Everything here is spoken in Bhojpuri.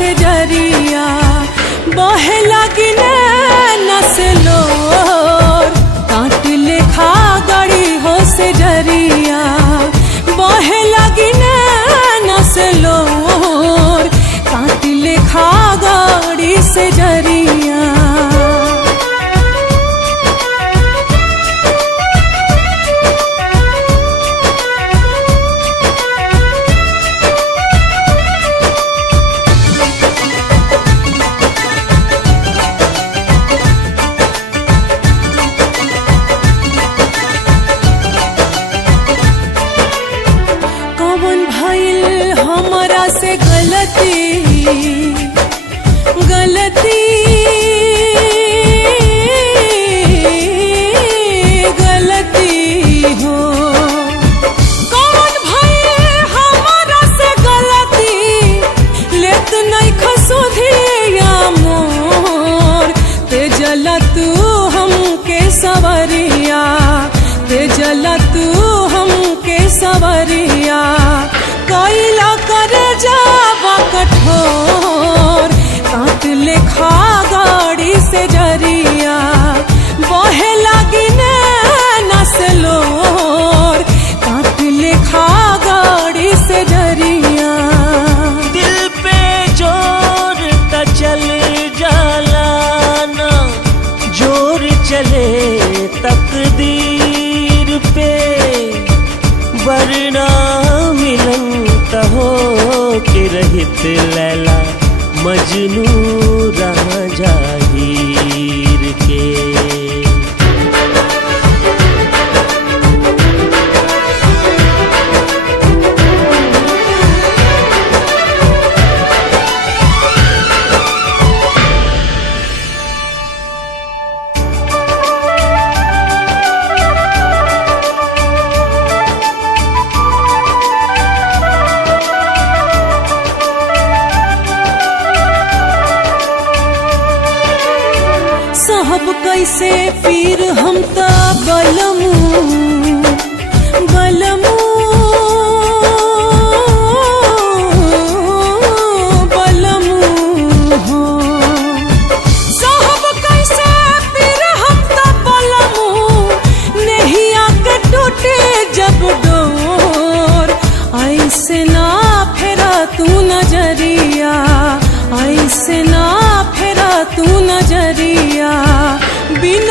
से जरिया बहे लगी नैना से लोर काट लेखा गड़ी हो से जरिया बहे लगी नैना से लोर काट लेखा गड़ी से जरिया। हमरा से गलती गलती गलती हो कौन भइल हमरा से गलती लेत नहीं खसुधिया मोर ते जला तू हमके सवरिया ते जला तू हमके सवरिया कैला कर जावा कठोर काट लेखा गाड़ी से जरिया बहे लगी नैना से लोर काट लेखा गाड़ी से जरिया। दिल पे जोर का चल जाला ना जोर चले तकदीर पे वरना मिलन हो के रहित लैला मजनू राजा हीर के। साहब कैसे पीर हम ता बलमू बलमू बलमू हो साहब कैसे पीर हम ता बलमू नहीं आके टूटे जब डोर ऐसे ना फेरा तू नजरिया ऐसे ना फेरा तू नजरिया बिन